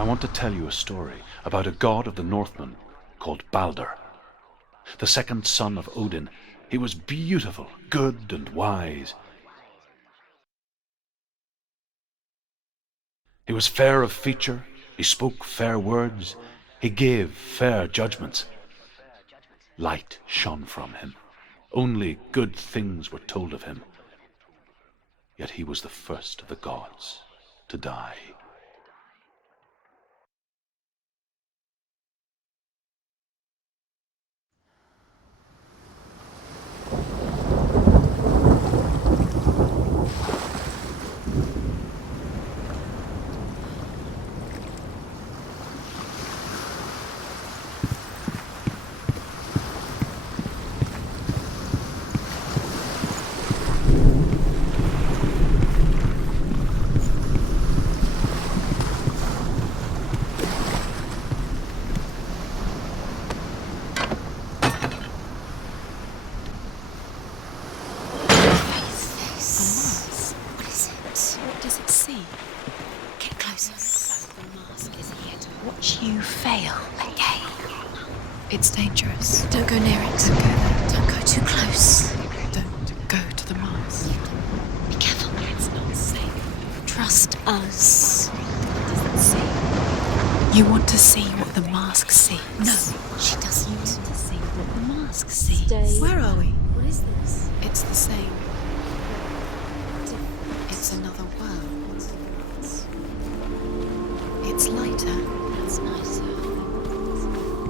I want to tell you a story about a god of the Northmen called Balder. The second son of Odin, he was beautiful, good and wise. He was fair of feature, he spoke fair words, he gave fair judgments. Light shone from him. Only good things were told of him. Yet he was the first of the gods to die. It's dangerous. Don't go near it. Don't go too close. Don't go to the mask. Be careful. It's not safe. Trust us. It doesn't see. You want to see what the mask sees. No, she doesn't. You want to see what the mask sees. Stay. Where are we? What is this? It's the same. It's another world. It's lighter. That's nicer.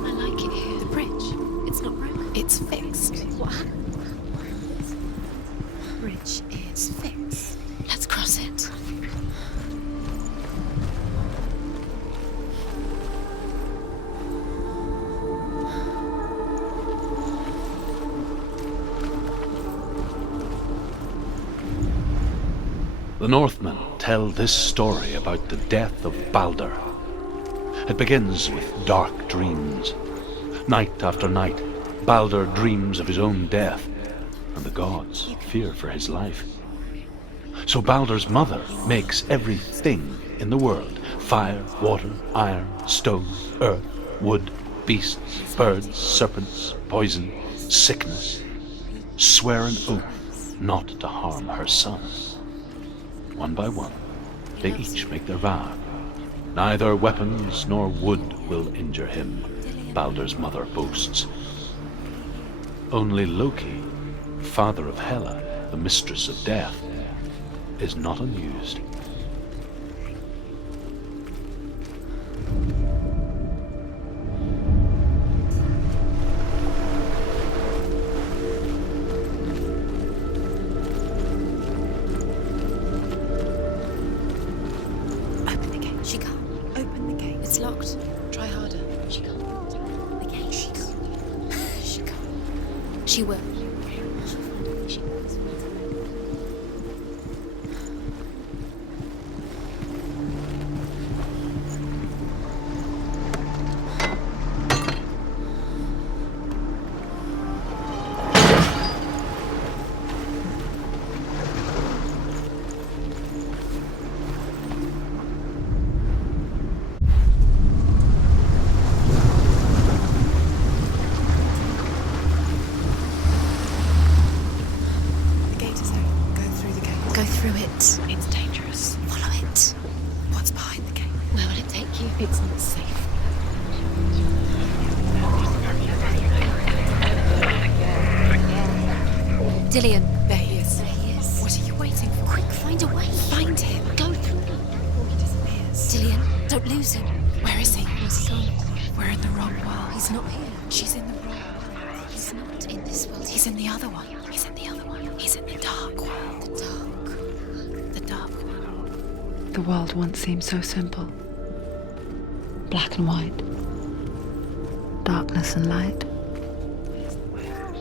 I like it here. The bridge. It's not broken. It's fixed. What happened? The bridge is fixed. Let's cross it. The Northmen tell this story about the death of Balder. It begins with dark dreams. Night after night, Balder dreams of his own death, and the gods fear for his life. So Balder's mother makes everything in the world: fire, water, iron, stone, earth, wood, beasts, birds, serpents, poison, sickness, swear an oath not to harm her son. One by one, they each make their vow. Neither weapons nor wood will injure him, Balder's mother boasts. Only Loki, father of Hela, the mistress of death, is not amused. She will. It's dangerous. Follow it. What's behind the gate? Where will it take you? It's not safe. Dillion. There he is. There he is. What are you waiting for? Quick, find a way. Find him. Go through before he disappears. Dillion, don't lose him. Where is he? Where's he gone? We're in the wrong world. He's not here. She's in the wrong world. He's not in this world. He's in the other one. He's in the other one. He's in the dark world. The dark. The world once seemed so simple. Black and white. Darkness and light.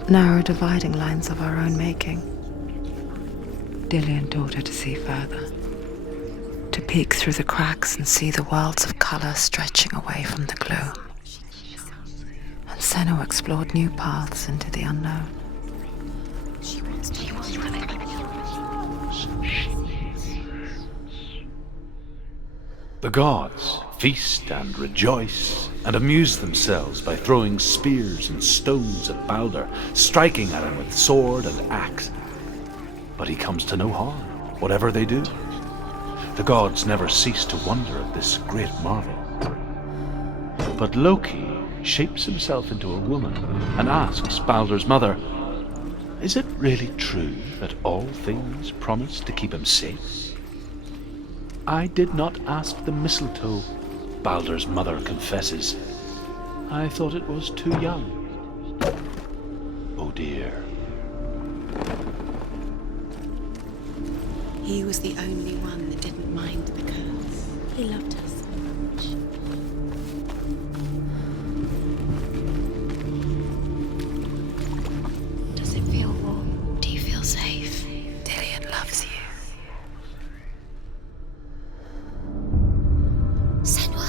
Narrow dividing lines of our own making. Dillion taught her to see further. To peek through the cracks and see the worlds of colour stretching away from the gloom. And Senua explored new paths into the unknown. The gods feast and rejoice and amuse themselves by throwing spears and stones at Balder, striking at him with sword and axe. But he comes to no harm, whatever they do. The gods never cease to wonder at this great marvel. But Loki shapes himself into a woman and asks Balder's mother, "Is it really true that all things promise to keep him safe?" "I did not ask the mistletoe," Balder's mother confesses. "I thought it was too young." Oh dear. He was the only one that didn't mind the curse. He loved her so much. Does it feel warm? Do you feel safe? Dillian loves you. Senua,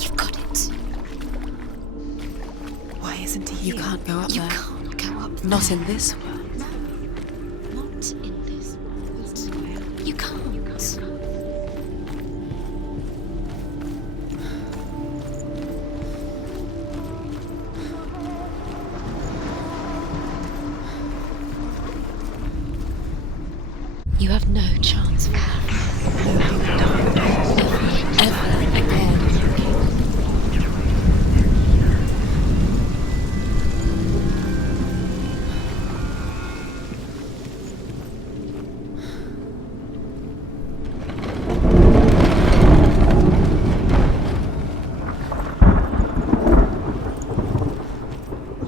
you've got it. Why isn't he You here? can't go up You there. can't go up there. Not in this world. No, not in this world. You can't. You have no chance of ever again.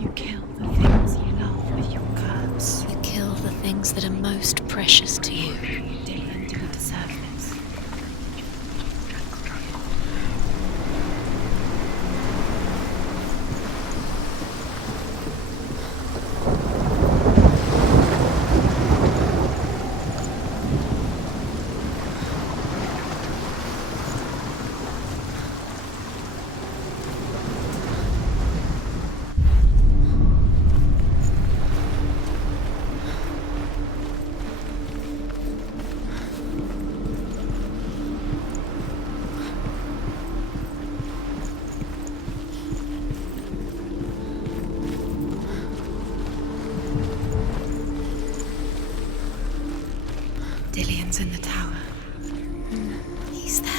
You kill the things you love with your curse. You kill the things that are most precious to you. Dillian didn't deserve this. Dillian's in the tower. He's there.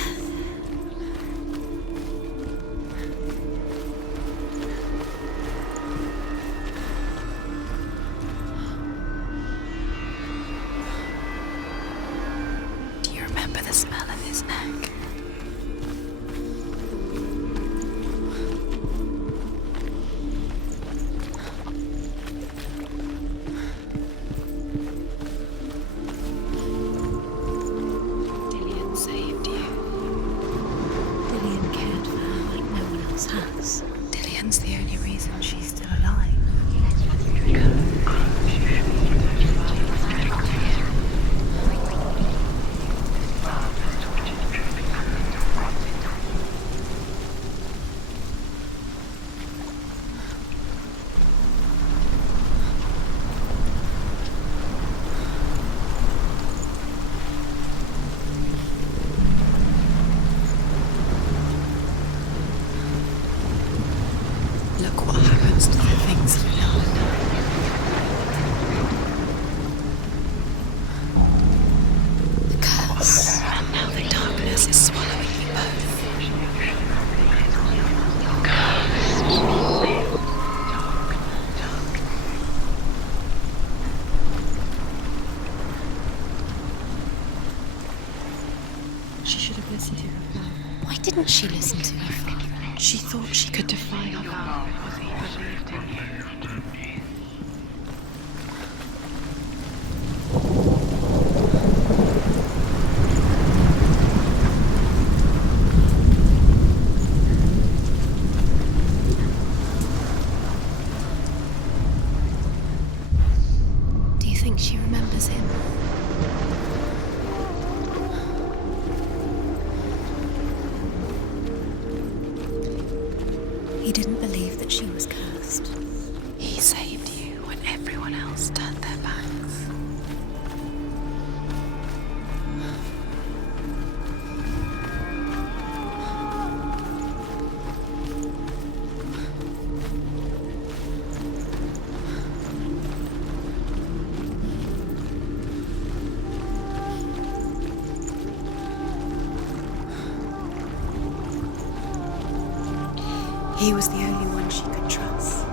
Do you remember the smell of his neck? Dillian saved you. Dillian cared for her like no one else has. Dillian's the only reason she's still alive. Look what happens to the things we love. The curse. And now the darkness is swallowing you both. She should have listened to her father. Why didn't she listen to her father? She thought she could defy her father. Do you think she remembers him? He didn't believe that she was cursed. He said He was the only one she could trust.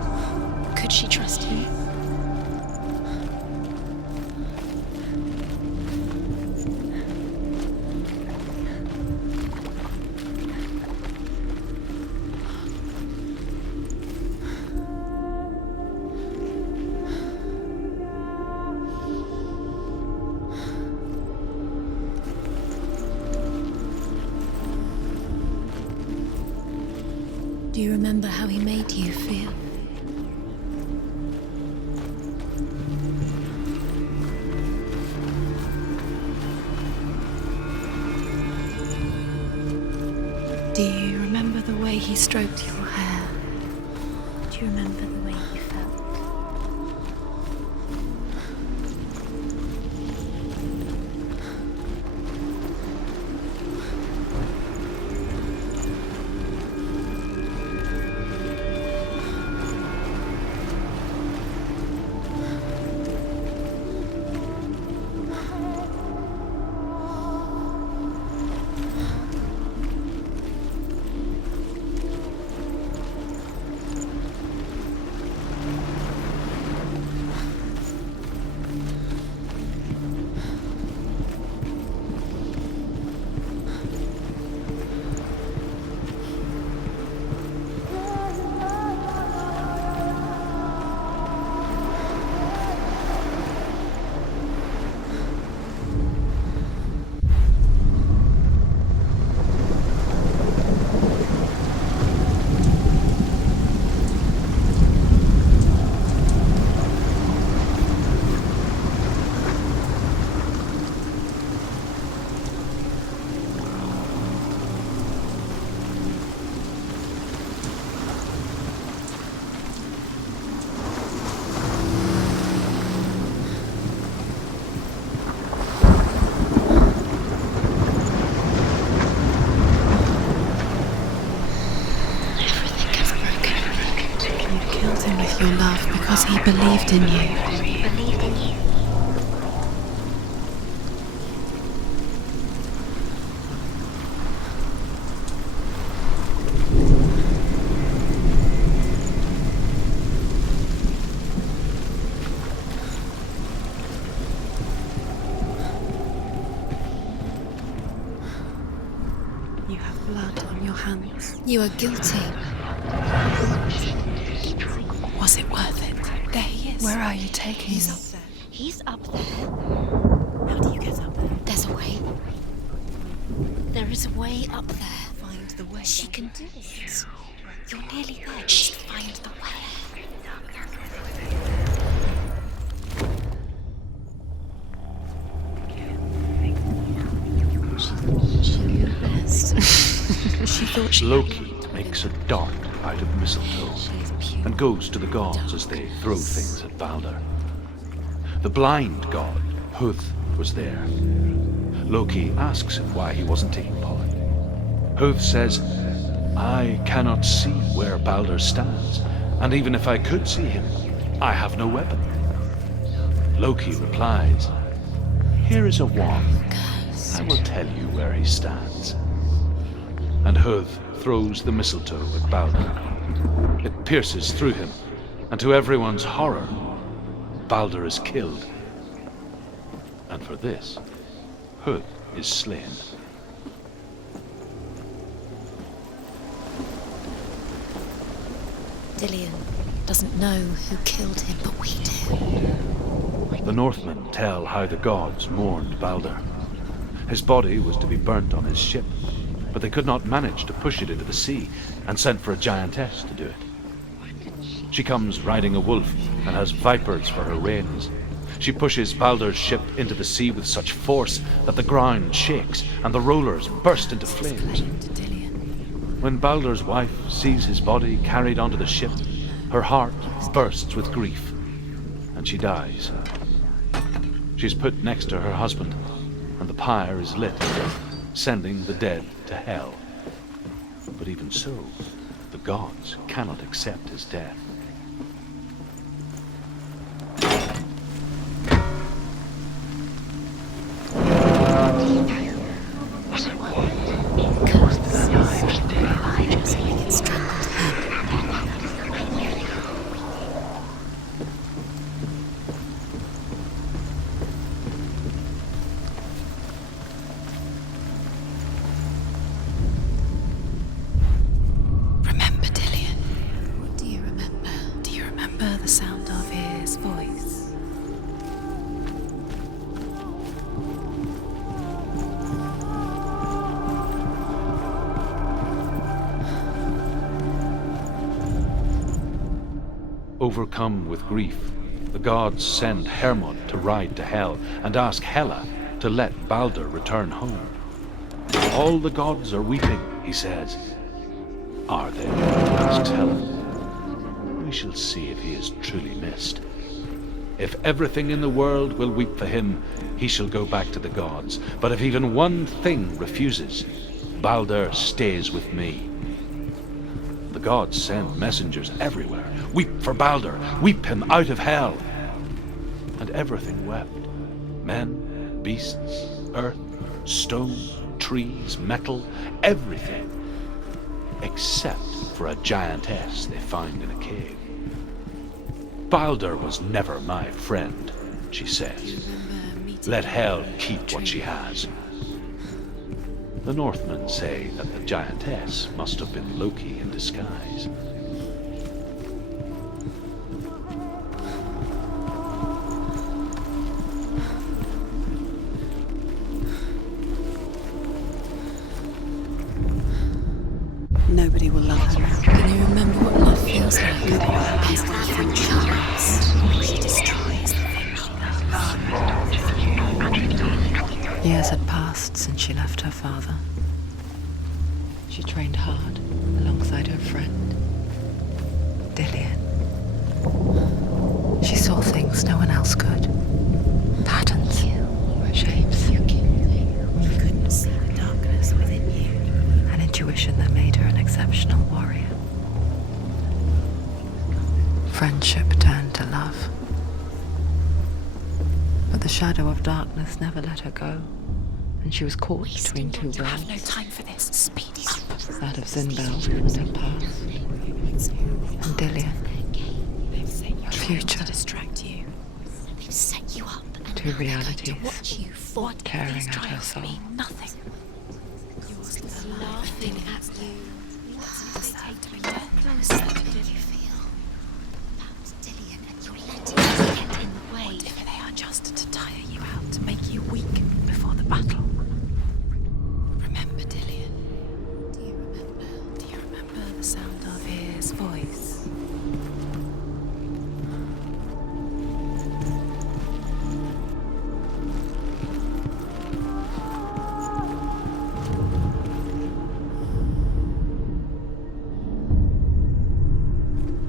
Could she trust him? Do you remember how he made you feel? Do you remember the way he stroked your hair? Do you remember the way he felt? Your love because he believed in you. You have blood on your hands. You are guilty. Was it worth it? There he is. Where are you taking him? He's up there. How do you get up there? There's a way. There is a way up there. Find the way. She can do it. You're nearly there. Just find the way. She knew best. She thought she... Loki makes a dart out of mistletoe and goes to the gods as they throw things at Balder. The blind god, Huth, was there. Loki asks him why he wasn't taking part. Huth says, I cannot see where Balder stands, and even if I could see him, I have no weapon. Loki replies, here is a wand. I will tell you where he stands. And Huth throws the mistletoe at Balder. It pierces through him, and to everyone's horror, Balder is killed. And for this, Huth is slain. Dillion doesn't know who killed him, but we do. The Northmen tell how the gods mourned Balder. His body was to be burnt on his ship, but they could not manage to push it into the sea and sent for a giantess to do it. She comes riding a wolf and has vipers for her reins. She pushes Balder's ship into the sea with such force that the ground shakes and the rollers burst into flames. When Balder's wife sees his body carried onto the ship, her heart bursts with grief, and she dies. She's put next to her husband, and the pyre is lit, sending the dead to hell. But even so, the gods cannot accept his death. Just make it strangled him. the sound of his voice. Overcome with grief, the gods send Hermod to ride to Hel and ask Hela to let Balder return home. All the gods are weeping, he says. Are they? Asks Hela. We shall see if he is truly missed. If everything in the world will weep for him, he shall go back to the gods. But if even one thing refuses, Balder stays with me. The gods send messengers everywhere. Weep for Balder, weep him out of hell. And everything wept. Men, beasts, earth, stone, trees, metal, everything. Except for a giantess they find in a cave. Balder was never my friend, she says. Let Hel keep what she has. The Northmen say that the giantess must have been Loki in disguise. Nobody will love her now. Can you remember what love feels like? Nobody will have peace with chance. She destroys the thing she loves. Years had passed since she left her father. She trained hard alongside her friend, Dillian. She saw things no one else could. Patterns, shapes. You couldn't see the darkness within you. An intuition that made her an exceptional warrior. Friendship turned to love. But the shadow of darkness never let her go, and she was caught between two You have no worlds. time for this. Speed up. That of Zynbel and her past, and Dillian, her future. To distract you. They've set you up and Two now they're going realities, to watch you fall. What if tearing these at her trials soul. mean nothing? Yours laughing at you. What does does that it take to be mean? closer to you feel? That's Dillian and you're letting it get in the way. What if they are just to tire you out, to make you weak before the battle? Remember, Dillian? Do you remember? Do you remember the sound of his voice?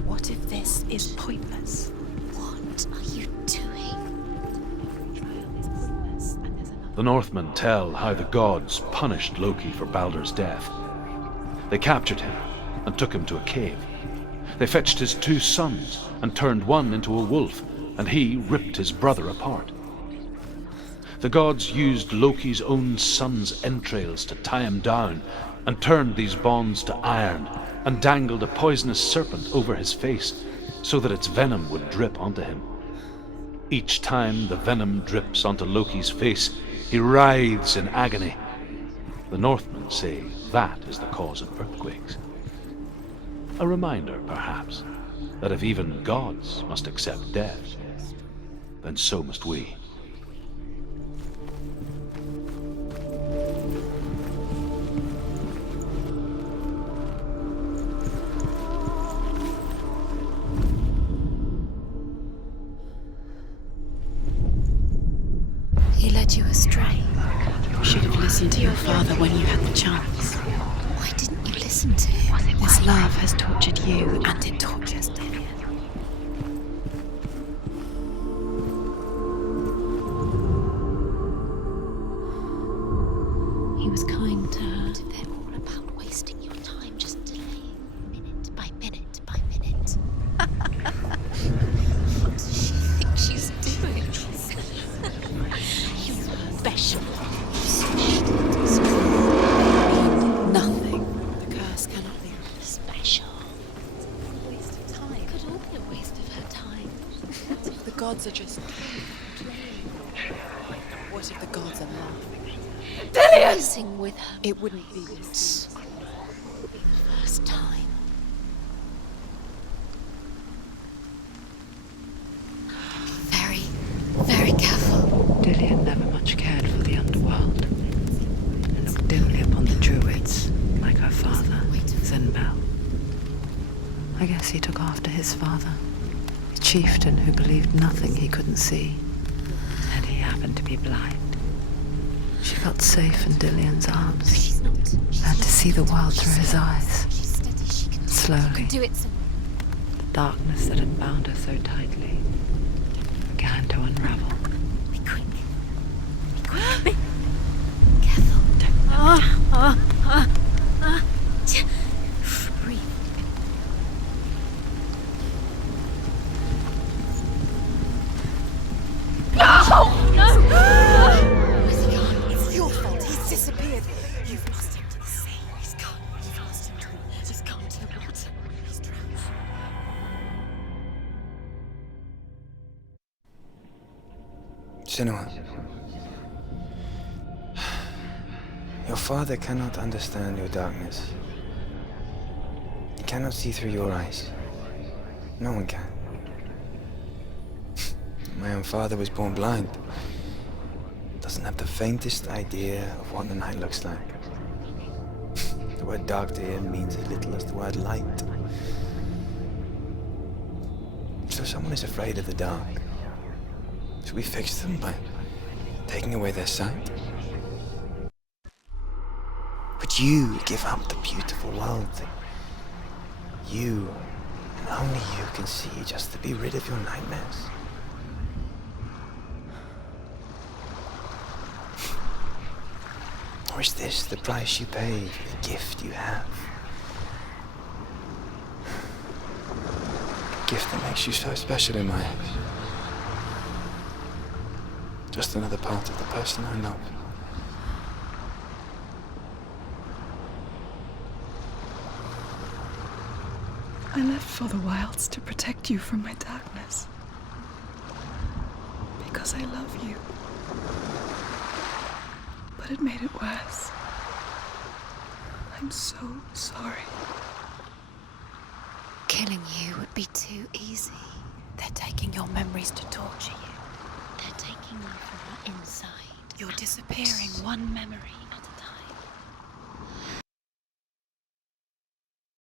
What if this is pointless? What are you doing? The Northmen tell how the gods punished Loki for Balder's death. They captured him and took him to a cave. They fetched his 2 sons and turned one into a wolf, and he ripped his brother apart. The gods used Loki's own son's entrails to tie him down and turned these bonds to iron and dangled a poisonous serpent over his face so that its venom would drip onto him. Each time the venom drips onto Loki's face, he writhes in agony. The Northmen say that is the cause of earthquakes. A reminder, perhaps, that if even gods must accept death, then so must we. He led you astray. You should have listened to your father when you had the chance. Why didn't you listen to him? This love has tortured you, and it tortures Dillian. He was kind to her. They're all about wasting your time, just delaying minute by minute by minute. What does she think she's doing? You're special. Nothing. The curse cannot be. Special. It's a waste of time. It could all be a waste of her time. What if the gods are just playing? What if the gods are laughing? Dancing with her. It wouldn't be this. First time. as he took after his father, a chieftain who believed nothing he couldn't see, and he happened to be blind. She felt safe in Dillion's arms, learned to see the world through his eyes. Slowly, Do it. the darkness that had bound her so tightly began to unravel. Be quick. Be quick. Careful. Don't go down. Breathe. Where's he gone? It's your fault. He's disappeared. You've lost him to the sea. He's gone. You've lost him to the water. He's gone to the water. He's drowned. Senua, your father cannot understand your darkness. He cannot see through your eyes. No one can. My own father was born blind. Doesn't have the faintest idea of what the night looks like. The word dark to him means as little as the word light. So if someone is afraid of the dark, should we fix them by taking away their sight? Would you give up the beautiful world that you, and only you, can see just to be rid of your nightmares? Or is this the price you pay for the gift you have? A gift that makes you so special in my eyes. Just another part of the person I love. I left for the wilds to protect you from my darkness. Because I love you. But it made it worse. I'm so sorry. Killing you would be too easy. They're taking your memories to torture you. They're taking you from the inside. You're disappearing one memory at